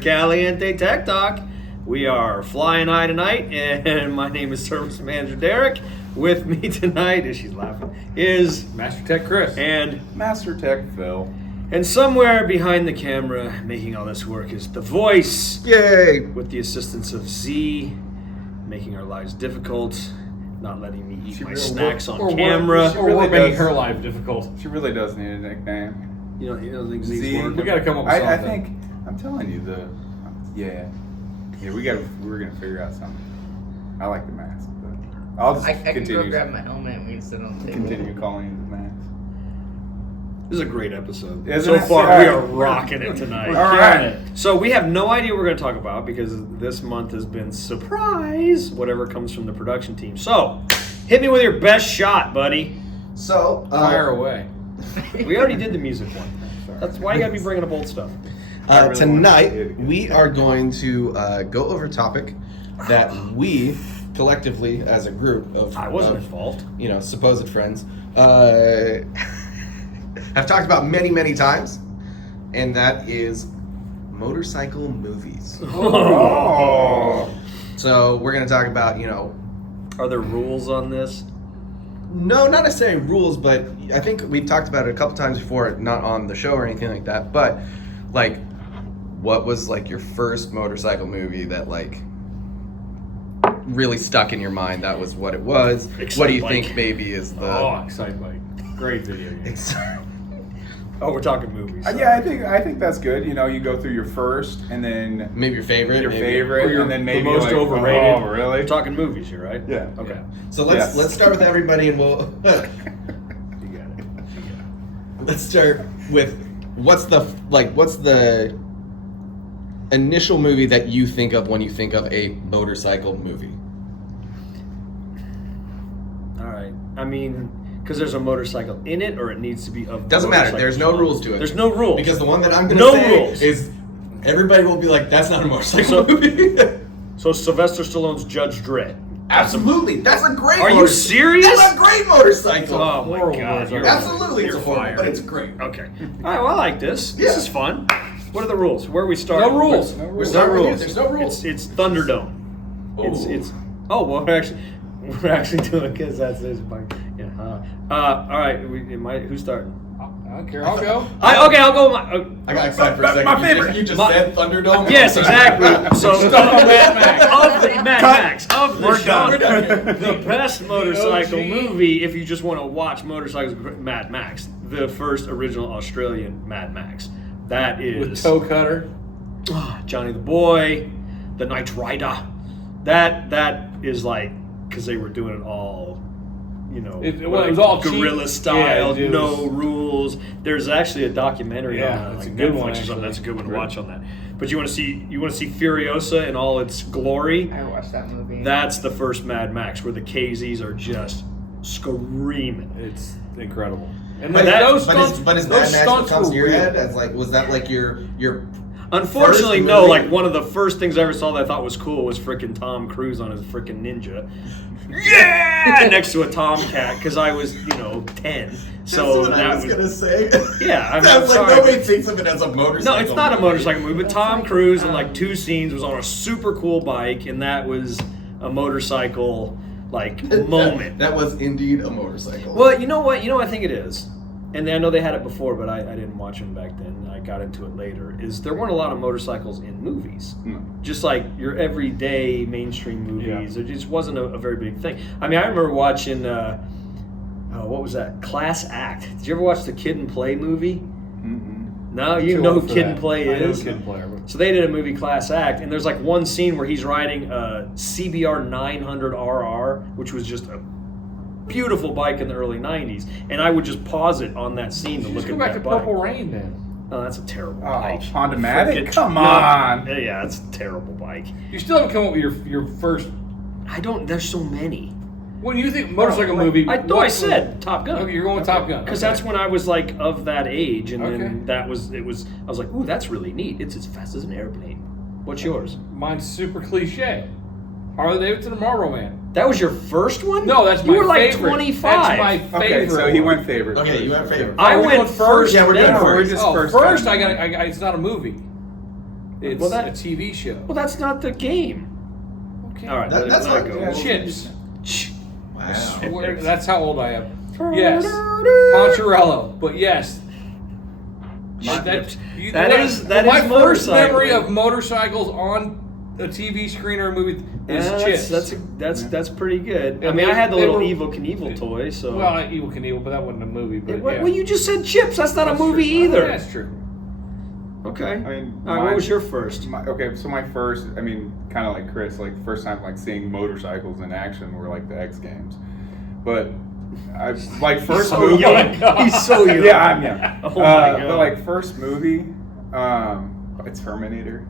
Caliente Tech Talk. We are flying high tonight, and my name is Service Manager Derek. With me tonight, as she's laughing, is Master Tech Chris and Master Tech Phil. And somewhere behind the camera, making all this work, is the voice. Yay! With the assistance of Z, making our lives difficult, not letting me eat my snacks on camera. We're making her life difficult. She really does need a nickname. You don't think Z's Z? working? We got to come up with something. I think I'm telling you we're gonna figure out something. I like the mask, but I'll just I can continue. go grab my helmet and we can sit on the table. Continue calling you the mask. This is a great episode. Isn't So it? far, All we right. are rocking it tonight. All right. So we have no idea what we're going to talk about because this month has been surprise, whatever comes from the production team. So, hit me with your best shot, buddy. So, Fire away. We already did the music one. That's why you got to be bringing up old stuff. tonight we are going to go over a topic that we collectively, as a group of I wasn't involved. Supposed friends, have talked about many, many times, and that is motorcycle movies. Oh. So we're going to talk about, Are there rules on this? no, not necessarily rules, but I think we've talked about it a couple times before, not on the show or anything like that, but like, what was like your first motorcycle movie that like really stuck in your mind? That was what it was. Excite What do you Bike. think maybe is the Excite Bike. Great video game. Oh, we're talking movies. Yeah, I think that's good. You go through your first, and then maybe your favorite? your maybe. favorite, Or and then maybe the most like, overrated. Oh, really? We're talking movies here, right? Yeah. Okay. So Yes. let's start with everybody, and we'll You got it. let's start with what's the initial movie that you think of when you think of a motorcycle movie? All right. I mean, because there's a motorcycle in it, or it needs to be of. the Doesn't matter. motorcycle There's no genre. rules to it. There's no rules. Because the one that I'm gonna No say rules. is everybody will be like, that's not a motorcycle So- movie. So Sylvester Stallone's Judge Dredd. Absolutely, that's a great. Are you serious? That's a great motorcycle. Oh my Horrible god! motorcycle. You're Absolutely, it's you're a horrible, fired. but it's great. Okay. All right. Well, I like this. This Yeah. is fun. What are the rules? Where are we start? No rules. No We're rules. starting with you. There's no rules. It's Thunderdome. It's. Oh well, we're actually doing because that's this. Yeah. All right. Who's starting? I don't care. I'll go. Okay, I'll go. I got excited for a second. My You favorite. just- You just My- said Thunderdome. Yes, exactly. So Mad Max. Of the Mad Max of the We're done. genre, the best motorcycle OG. movie. If you just want to watch motorcycles, Mad Max, the first original Australian Mad Max. That With is Toe Cutter. Johnny the Boy, the Knight Rider. That is like because they were doing it all. It was all cheap. guerrilla style, Yeah, it no was- rules. There's actually a documentary Yeah, on that's like a good Netflix one, or something. actually. That's a good one to watch on that. But you want to see Furiosa in all its glory. I watched that movie. That's the first Mad Max where the KZs are just screaming. It's incredible. And But, that- is Mad Max what stunts comes were to your real. head as like, was that like your Unfortunately, first no. movie? Like one of the first things I ever saw that I thought was cool was frickin' Tom Cruise on his frickin' Ninja. Yeah, next to a Tomcat because I was 10. So That's what I was gonna say. Yeah, I'm Sounds like sorry. nobody thinks of it as a motorcycle. No, it's not a motorcycle movie, but Tom Cruise in like 2 scenes was on a super cool bike, and that was a motorcycle moment. That was indeed a motorcycle. Well, you know what? I think it is. And I know they had it before, but I didn't watch them back then. I got into it later. Is there weren't a lot of motorcycles in movies. No. Just like your everyday mainstream movies. It just wasn't a very big thing. I mean, I remember watching, what was that? Class Act. Did you ever watch the Kid and Play movie? Mm-mm. No, you Too know old who for Kid that. and Play I know is? Kid and Play. So they did a movie, Class Act, and there's like one scene where he's riding a CBR 900RR, which was just a beautiful bike in the early 90s, and I would just pause it on that scene to Let's look go at back that to bike. Purple Rain then. Oh, that's a terrible Oh, bike. Honda-matic? Frickin' Come no. on. Yeah, it's a terrible bike. You still haven't come up with your first. There's so many. What do you think motorcycle movie? I thought I said Top Gun. Okay, you're going with Top Gun. Because Okay. that's when I was like of that age, and Okay. then I was like, ooh, that's really neat. It's as fast as an airplane. What's yours? Mine's super cliche. Harley-Davidson and Marlboro Man. That was your first one? No, that's my You were like favorite. 25. That's my favorite. Okay, so he one. went favorite. Okay, you went favorite. I Are we went going first? first. Yeah, we're then doing No, we're first. just Oh, first. first time. I got. It's not a movie. It's Well, that- a TV show. Well, that's not the game. Okay. All right, That's let it fine. go. Yeah. Chips. Wow. Swear, that's how old I am. Yes. Poncherello. But yes. That my is first motorcycling. memory of motorcycles on a TV screen or a movie is Chips. That's pretty good. I And mean, I had the they little were- Evil Knievel toy. So Well, Evil Knievel, but that wasn't a movie. But yeah. well, you just said Chips. That's not That's a movie true. either. That's true. Okay. I mean, All right. What was your first? So my first, I mean, kind of like Chris, like the first time like seeing motorcycles in action were like the X Games, but I like first so movie. young. He's so young. Yeah, I'm young. Oh my God. But like first movie, it's Terminator.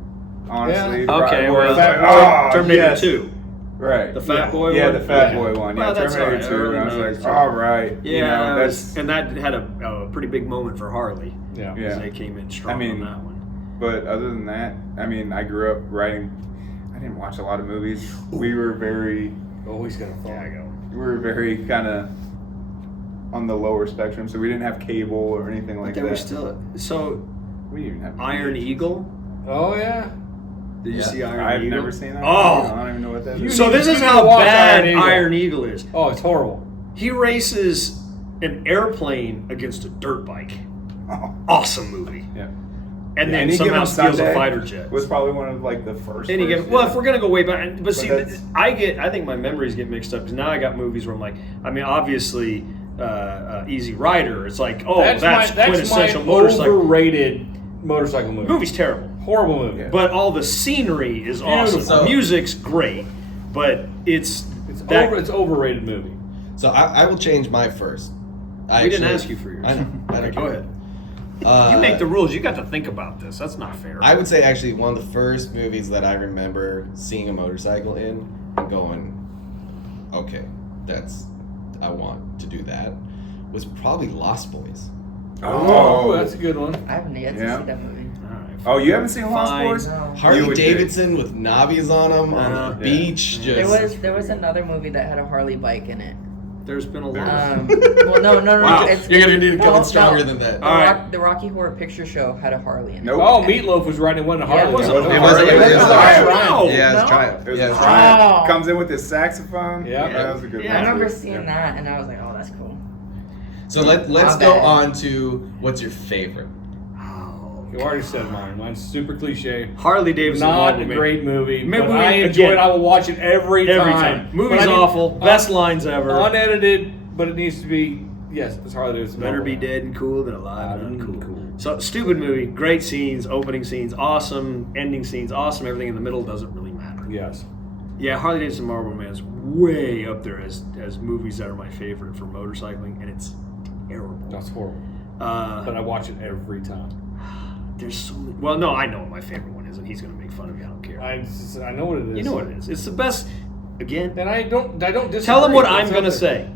Honestly. Yeah. Okay. Where Well, it's like, Terminator yes. 2. Right. The Fat Boy Yeah, one? the Fat Yeah. Boy one. Yeah, Well, that's Terminator all 2. right. And I was Early like, 90s. all right. Yeah, You know, it was- and that had a pretty big moment for Harley. Yeah. Yeah. They came in strong I mean, on that one. But other than that, I mean, I grew up writing. I didn't watch a lot of movies. We were very Always got a thought. we were very kind of on the lower spectrum, so we didn't have cable or anything like They that. were still so We didn't even have Iron Eagle. Oh yeah. Did you Yeah. see Iron I've Eagle? never seen that. Oh. I don't even know what that You is. So this You is need how to watch bad Iron Eagle. Iron Eagle is. Oh, it's horrible. He races an airplane against a dirt bike. Oh. Awesome movie. Yeah. And then Any somehow Given steals a Sunday fighter jet. Was probably one of like the first. Any given, first, well, yeah. if we're gonna go way back, but see, that's- I think my memories get mixed up because now I got movies where I'm like, I mean, obviously, Easy Rider. It's like, oh, that's quintessential my motorcycle. overrated motorcycle movie. The movie's terrible, Horrible movie. Yeah. but all the scenery is awesome. Beautiful. The music's great, but it's It's overrated movie. So I will change my first. We didn't ask you for yours. I know. I Okay, don't go care. ahead. Uh, You make the rules. You got to think about this. That's not fair. I would say actually one of the first movies that I remember seeing a motorcycle in and going, okay, I want to do that, was probably Lost Boys. Oh, that's a good one. I haven't yet to Yeah. see that movie. All right, Oh, you haven't seen Lost Fine. Boys? No. Harley-Davidson with knobbies on them on Uh-huh. the beach. Yeah. Just There was another movie that had a Harley bike in it. There's been a lot. Well, no. Wow. You're gonna need to come no, in stronger no. than that. All right. The Rocky Horror Picture Show had a Harley in it. Nope. Oh, Meatloaf was riding one of Yeah, Harley. it wasn't It wasn't It was Harley, it was a Triumph. Triumph. Yeah, it's No? Triumph. It was Yeah, a it's Triumph. Wow. Comes in with his saxophone. Yeah. That was a good Yeah. I one. remember too. seeing Yeah. that and I was like, oh, that's cool. So let's My go bad. on to what's your favorite. You already said mine. Mine's super cliche. Harley Davidson. Not a Wonder Man. great movie, Maybe but we- I enjoy again, it. I will watch it every time. Every time. Movie's But I mean, awful. Best lines ever. Unedited, but it needs to be. Yes, it's Harley Davidson. Better be Overrated. dead and cool than alive and uncool. Cool. So stupid movie, great scenes, opening scenes, awesome, ending scenes, awesome. Everything in the middle doesn't really matter. Yes. Yeah, Harley Davidson Marlboro Man's way up there as movies that are my favorite for motorcycling, and it's terrible. That's horrible. Uh, But I watch it every time. there's so many. Well, no, I know what my favorite one is, and he's gonna make fun of me. I don't care. I know what it is. You know what it is. It's the best. Again, And I don't disagree. tell them what It's I'm up gonna there. say.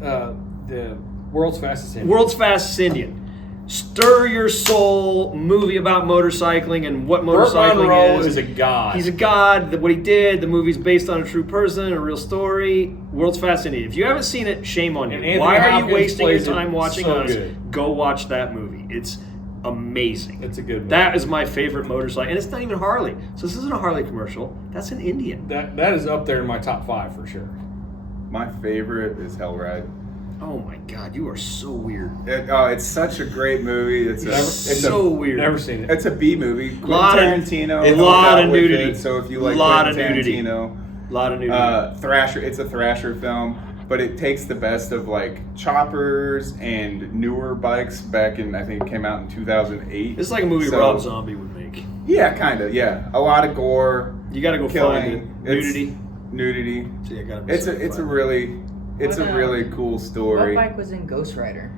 The world's fastest Indian. World's Fastest Indian. Stir your soul movie about motorcycling and what Burt motorcycling Monroe is. is a god. He's a god. What he did. The movie's based on a true person, a real story. World's Fastest Indian. If you haven't seen it, shame on you. And Anthony Why are you Hopkins wasting your plays it time watching so us? good. Go watch that movie. It's amazing. It's a good movie. That is my favorite motorcycle, and it's not even Harley. So this isn't a Harley commercial. That's an Indian. That is up there in my top 5 for sure. My favorite is Hellride. Oh my God, you are so weird. It's such a great movie. It's so a weird. Never seen it. It's a B movie. Quentin Lot of- Tarantino. a helped lot out of with nudity. it, so if you like Lot of Quentin nudity. Tarantino, A lot of nudity. Thrasher. It's a Thrasher film, but it takes the best of like choppers and newer bikes back in. I think it came out in 2008. It's like a movie So- Rob Zombie would make. Yeah, kind of. Yeah, a lot of gore, You got to go killing, find it. Nudity. nudity. So you gotta be It's certain a to find it. really cool What story. bike was in Ghost Rider?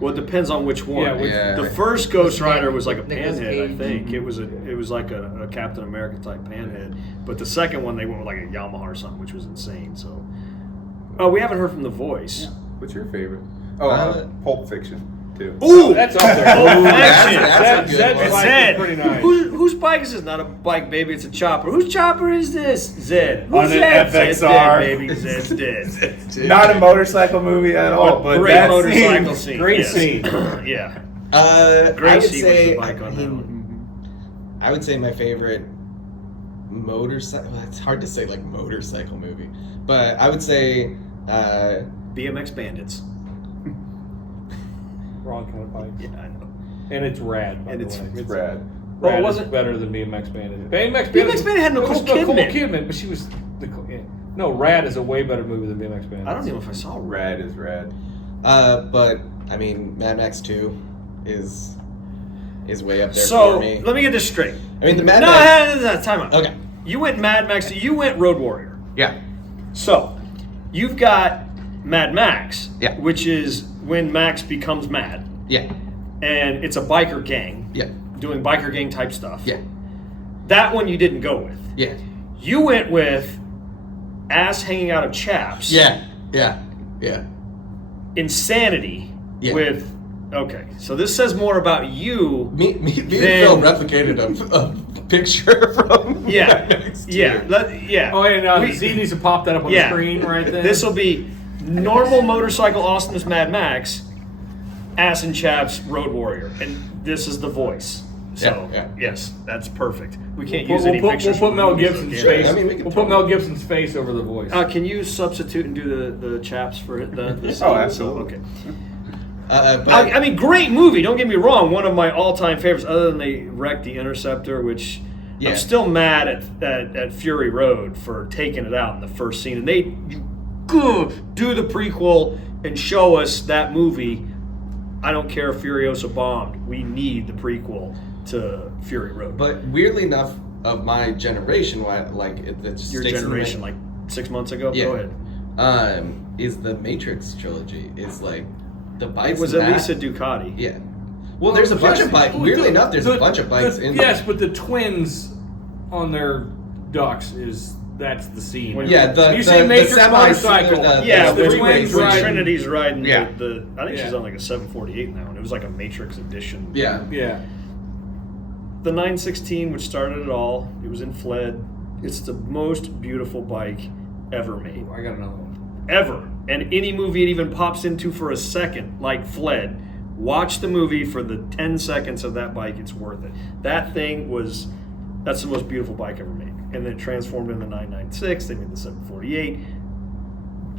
Well, it depends on which one. Yeah, which- Yeah. The first Ghost Rider was like a Nicolas panhead, I Cage. think. It was like a Captain America type panhead. But the second one they went with like a Yamaha or something, which was insane. So, oh, we haven't heard from the voice. What's your favorite? Oh, Pulp Fiction too. Ooh, That's up there. Pulp that's Fiction. a good Zed's one. bike Zed. is pretty nice. Whose bike is this? Not a bike, baby. It's a chopper. Whose chopper is this? Zed. On Who's an Zed? Zed's FXR. dead, baby. Zed's dead. Not a motorcycle movie at all, but Great that motorcycle scene. scene. Great yes. scene. yeah. I Great would scene with say the bike on that one. I would say my favorite motorcycle. It's hard to say like motorcycle movie, but I would say BMX Bandits. Wrong kind of bike. Yeah, I know. And it's rad. By And the it's- way. It's rad. Rad Well, it is wasn't- better than BMX Bandit. BMX BMX Bandit had Nicole it was Nicole Kidman. Kidman, but she was no. Rad is a way better movie than BMX Bandit. I don't even know if I saw Rad is rad. but I mean Mad Max 2 is way up there So for me. let me get this straight. I mean the Mad No, Max. time out. Okay. You went Mad Max. You went Road Warrior. Yeah. So you've got Mad Max, Yeah. which is when Max becomes mad, Yeah. and it's a biker gang Yeah. doing biker gang type stuff. Yeah. That one you didn't go with. Yeah. You went with ass hanging out of chaps. Yeah. Yeah. Yeah. Insanity Yeah. with. Okay, so this says more about you. Me and Then- Phil replicated a picture from Yeah, Mad Max 2. yeah. Oh, and We- Z needs to pop that up on the screen right there. This will be normal motorcycle awesomeness Mad Max, ass and chaps Road Warrior, and this is the voice. So Yeah, yeah. yes, that's perfect. We can't We'll use any put pictures. Mel from the movies, Gibson's okay? face. I mean, we can we'll put totally- Mel Gibson's face over the voice. Can you substitute and do the chaps for it? The Oh, absolutely. Okay. But I mean, great movie. Don't get me wrong. One of my all-time favorites. Other than they wrecked the Interceptor, which Yeah. I'm still mad at Fury Road for taking it out in the first scene. And they do the prequel and show us that movie. I don't care if Furiosa bombed. We need the prequel to Fury Road. But weirdly enough, of my generation, why like it just Your sticks in my- generation, like 6 months ago. Yeah. Go ahead. Is the Matrix trilogy is like the It bikes. was in at that- least a Ducati. Yeah. Well, there's a bunch of bikes. Weirdly enough, there's a bunch of bikes in. Yes, but the twins on their ducks that's the scene. Yeah, the you say Matrix semi motorcycle. Yeah, it's the when twins when riding. Trinity's riding Yeah. I think she's Yeah. on like a 748 in that one. It was like a Matrix edition. Yeah. Yeah. The 916, which started it all, it was in Fled. It's the most beautiful bike ever made. I got another one. Ever. And any movie it even pops into for a second, like Fled, watch the movie for the 10 seconds of that bike. It's worth it. That's the most beautiful bike ever made. And then it transformed into the 996. They made the 748.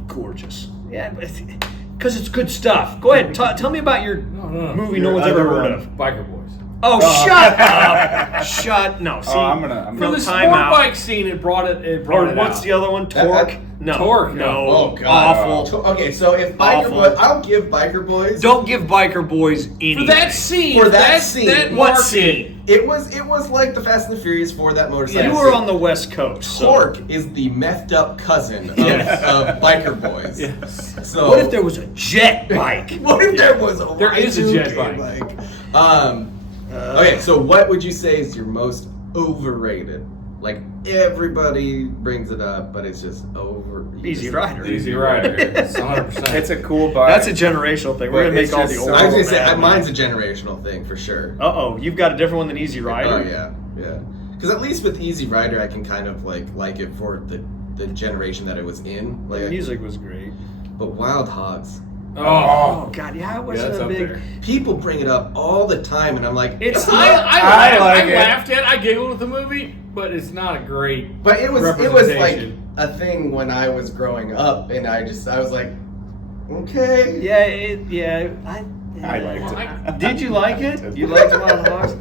Gorgeous. Yeah, because it's good stuff. Go ahead. Tell me about your No. movie Your no one's ever other heard one. of. Biker Boys. Oh, shut up! No, see, I'm gonna- For no, the time sport out. bike scene, it brought it Or out. what's the other one? Torque? No. Torque, No. Oh God. Awful. Okay, so if Biker Awful. Boys, I'll give Biker Boys. Don't give biker boys anything. For that scene. For that scene. That What market- scene? It was like the Fast and the Furious for that motorcycle. You were on the West Coast. So. Torque is the methed up cousin of, Yes. of Biker Boys. Yes. So What if there was a jet bike? What if there was a There is a jet Y2K bike? Okay, so what would you say is your most overrated? Like everybody brings it up, but it's just over. Easy Rider. Easy Rider. It's 100%. It's a cool bike. That's a generational thing. We're But gonna make it's all just the so- old. I was gonna say mad. mine's a generational thing for sure. Uh-oh, you've got a different one than Easy Rider. Oh yeah. Because at least with Easy Rider, I can kind of like it for the generation that it was in. The Like, music was great. but Wild Hogs, Oh God, yeah, I wasn't that's a up big. there. people bring it up all the time, and I'm like, It's I like it. laughed at it. I giggled at the movie, but it's not a great. But it was like representation. a thing when I was growing up, and I was like, okay. Yeah, I liked it. Did you like it? You liked Wild Hogs?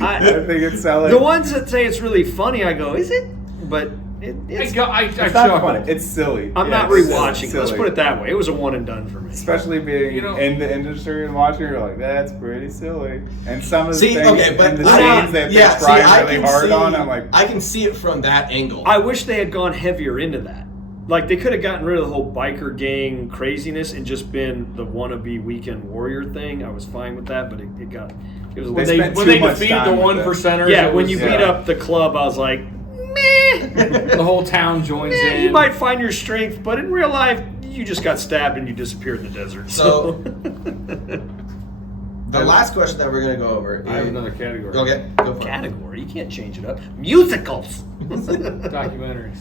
I think it's selling. The ones that say it's really funny, I go, is it? But it's. I It's not chuckled. funny. It's silly. I'm Yeah, not it's rewatching. silly. Let's put it that way. It was a one and done for me. Especially being You know- in the industry and watching, you're like, that's pretty silly. And some of the See, things okay, but in the I- scenes that yeah, they try I really can hard see, on, I'm like, I can see it from that angle. I wish they had gone heavier into that. Like they could have gotten rid of the whole biker gang craziness and just been the wannabe weekend warrior thing. I was fine with that, but it was a They little. spent When too they much defeated the time with one it. percenters, Yeah, it when was- you beat up the club, I was like, meh. the whole town joins in. You might find your strength, but in real life, you just got stabbed and you disappeared in the desert. So- The last question that we're gonna go over. I have is- another category. Okay, go for it. category, you can't change it up. Musicals. Documentaries.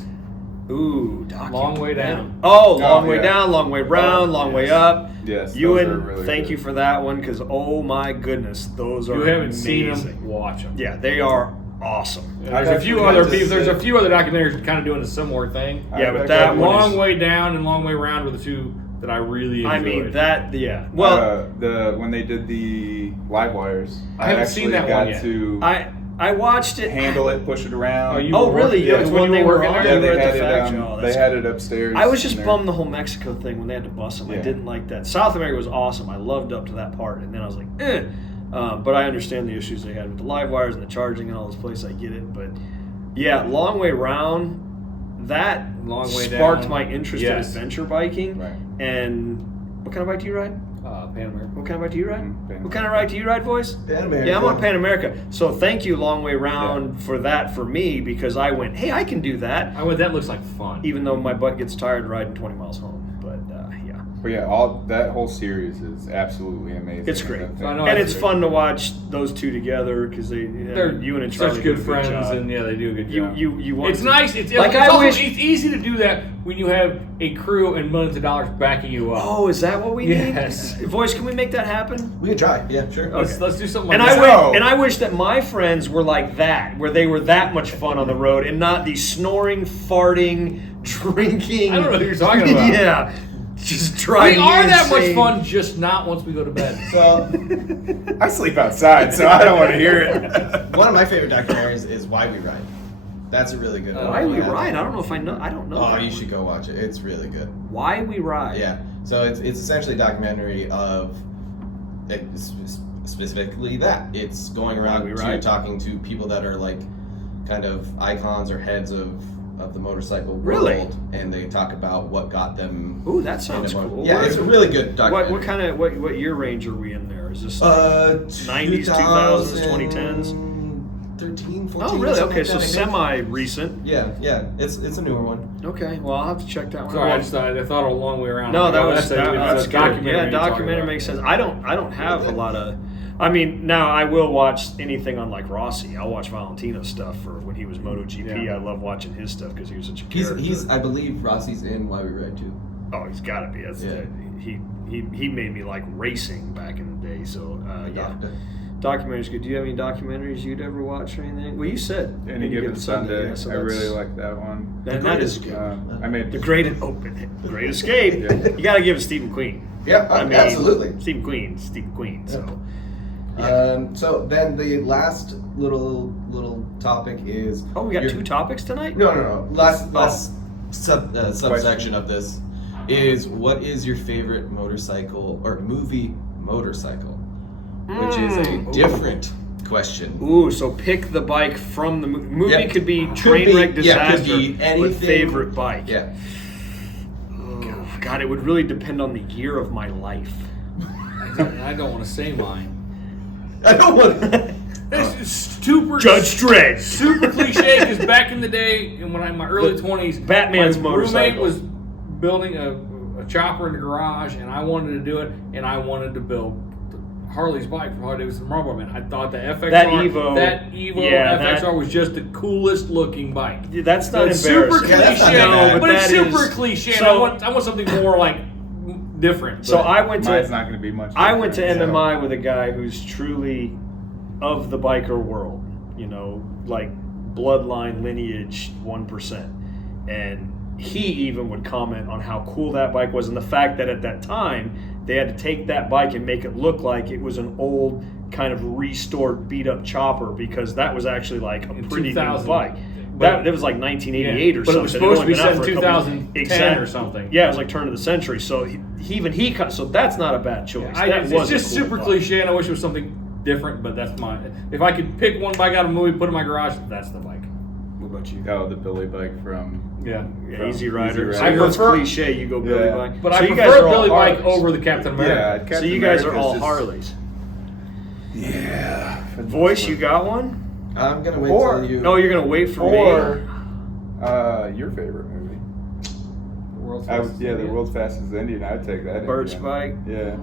Ooh, Long Way Down. Oh, long way yeah. down, long way round, long way up. Yes, Ewan, those are really thank good. you for that one because oh my goodness, those are You haven't amazing. seen them, watch them. Yeah, they are awesome. There's That's a few what I other just people. There's a said. few other documentaries kind of doing a similar thing. Yeah, but I that one Long is- Way Down and Long Way Round were the two that I really enjoyed. I mean that. Yeah. Well, when they did the live wires, I haven't actually seen that got one yet. to I watched it. handle it, push it around. Oh, you Oh, were really? working- Yeah, that's when when they you were were on- on. yeah, you they were at had the it. factory. Oh, They that's had cool. it upstairs. I was just in there. bummed the whole Mexico thing when they had to bus them. I Yeah. didn't like that. South America was awesome. I loved up to that part, and then I was like, eh. But I understand the issues they had with the live wires and the charging and all this place. I get it, but yeah, Long Way Round. That Long Way sparked Down. my interest Yes. in adventure biking. Right. And what kind of bike do you ride? Pan American. What kind of bike do you ride? Pan What kind of bike do you ride, Voice? Pan America. Yeah, I'm on Pan America. So thank you, Long Way Round, for that for me, because I went, hey, I can do that, I went. That looks like fun. even though my butt gets tired riding 20 miles home. But yeah, But yeah, all that whole series is absolutely amazing. it's great, And I know. and it's fun to watch those two together because They're you and Charlie such do a good friends, job. and yeah, they do a good You job. you want It's to- nice. It's like it's I also, wish. it's easy to do that when you have a crew and millions of dollars backing you up. Oh, is that what we Yes. need? Voice, can we make that happen? We can try. Yeah, sure. Okay. Let's do something like And that. I wish that my friends were like that, where they were that much fun on the road, and not the snoring, farting, drinking. I don't know who you're talking about. Yeah, just We driving. are that much insane. fun, just not once we go to bed. So, I sleep outside, so I don't want to hear it. one of my favorite documentaries is Why We Ride. That's a really good one. Why We Yeah. Ride? I don't know if I know. I don't know. Oh, that you one. should go watch it. It's really good. Why We Ride? Yeah. So it's essentially a documentary of specifically that. It's going around We to Ride? talking to people that are like kind of icons or heads of the motorcycle Really? world, and they talk about what got them. Ooh, that sounds into cool. Yeah, it's a really good documentary. What kind of what year range are we in there? Is this 90s, 2000s, 2010s? 13, 14. Oh, really? something Okay, like so that, I think. semi-recent. Yeah, it's a newer one. Okay, well I'll have to check that one. Sorry, out. I thought a long way around. No, that Oh, was that's that's a good. documentary. Yeah, you're talking documentary about. makes sense. I don't have a lot of. I mean, now I will watch anything on like Rossi. I'll watch Valentino's stuff for when he was MotoGP. Yeah. I love watching his stuff because he was such a He's character. I believe Rossi's in Why We Ride too. Oh, he's got to be. That's Yeah. he made me like racing back in the day. So yeah, Doctor. documentaries good. Do you have any documentaries you'd ever watch or anything? Well, you said Any given Sunday, yeah, so I that's- really like that one. That is good. I made The Great Escape. Yeah. You got to give it Stephen Queen. Yeah, absolutely. Stephen Queen. So. So then the last little topic is. Oh, we got your- two topics tonight? No. Last subsection of this is what is your favorite motorcycle or movie motorcycle, which is a different question. Ooh, so pick the bike from the movie. Yep. Could be Could train be- wreck yeah, could disaster, be but anything. favorite bike. Yeah. Oh, God, it would really depend on the year of my life. I don't want to say mine. I don't want. It's super Judge Dredd. super cliche because back in the day, and when I'm in my early 20s, Batman's my motorcycle. roommate was building a chopper in the garage, and I wanted to do it, and I wanted to build Harley's bike from Harley-Davidson Marlboro Man. I thought the FXR, That Evo. that Evo Yeah, FXR that- was just the coolest looking bike. That's not It's embarrassing. super Yeah, that's cliche, not bad. but it's that is- super cliche. and so- I want something more like different. So but- I went Mine's to not going to be much. I went to different, so- MMI with a guy who's truly of the biker world, you know, like bloodline lineage 1%. And he even would comment on how cool that bike was and the fact that at that time they had to take that bike and make it look like it was an old kind of restored beat up chopper because that was actually like a In pretty new 2000, bike. but- That was like 1988 or but something. it was It'd supposed only to be been out set in for a couple- 2010 Exactly. or something. Yeah, it was like turn of the century. So he cut. So that's not a bad choice. That It's was a just cool super bike. cliche, and I wish it was something different. But that's mine. If I could pick one bike out of a movie, put it in my garage, that's the bike. What about you? Oh, the Billy bike from. Yeah, Yeah, From Easy Rider. Easy So Rider. you go prefer- cliche, you go Billy Yeah. bike. but so I you guys prefer are all Billy bike Harleys. over the Captain America. Yeah, So Captain you guys are America's all just- Harleys. Yeah. Voice, you got one? I'm gonna wait Or- till you. No, you're gonna wait for Or me. your favorite movie? The world's The fastest Indian. world's fastest Indian. I'd take that. Birch Indian. bike. Yeah.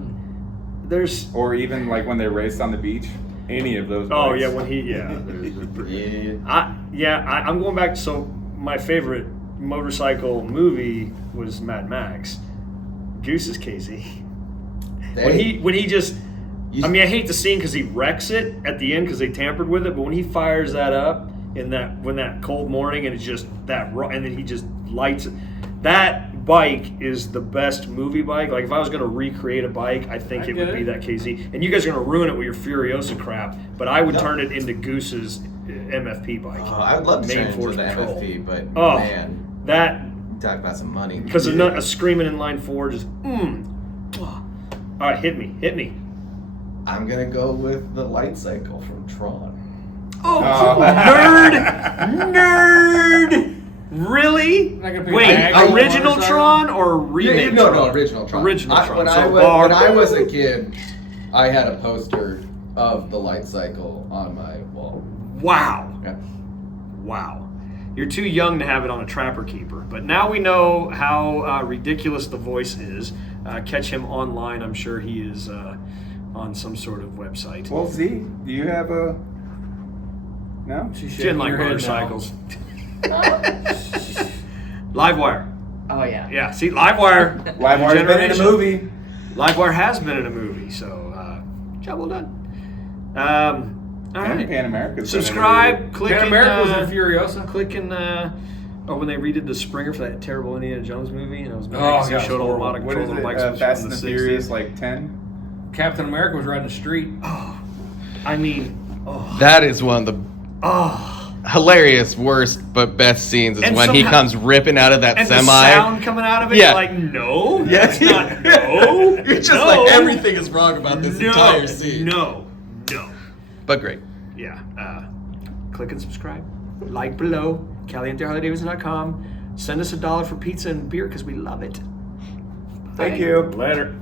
There's. Or even like when they raced on the beach. Any of those. Oh bikes. yeah, when he yeah. they're pretty- Yeah. I'm going back. So my favorite motorcycle movie was Mad Max. Goose is Casey. When he just I mean, I hate the scene because he wrecks it at the end because they tampered with it. But when he fires that up in that cold morning and it's just and then he just lights it. That bike is the best movie bike. Like if I was going to recreate a bike, I think it would be that KZ. And you guys are going to ruin it with your Furiosa crap. But I would turn it into Goose's MFP bike. I would love to Main change to Force the Patrol. MFP, but man, that talk about some money. because a screaming in line 4 just All right, hit me. I'm gonna go with the light cycle from Tron. Oh, nerd! Really? Not gonna pick Wait, a original motorcycle? Tron or remake? No, Tron? original Tron. Original Tron. When I was a kid, I had a poster of the light cycle on my wall. Wow. Yeah. Wow. You're too young to have it on a Trapper Keeper, but now we know how ridiculous the voice is. Catch him online. I'm sure he is on some sort of website. Well, Z, do you have a... No? She's She shaking didn't like her head motorcycles. Livewire. Oh yeah. Yeah, see, Livewire. Livewire's been in a Generation. movie. Livewire has been in a movie, so job well done. All And right. Pan America's been in a Subscribe. movie. Click Pan in, America was in Furiosa. Click in. When they redid the Springer for that terrible Indiana Jones movie, and it was Oh, yeah, showed all the model What control is of the it? bikes from Fast the and 60s. Furious, like 10? Captain America was riding the street. I mean, That is one of the hilarious, worst, but best scenes is And when he somehow- comes ripping out of that and semi. the sound coming out of it, Yeah. you're like, no, Yeah. that's not, no. You're just no, like, everything is wrong about this no, entire scene. No. But great. Yeah. Click and subscribe. Like below. Caliente Harley-Davidson.com. Send us $1 for pizza and beer because we love it. Thank you. Later.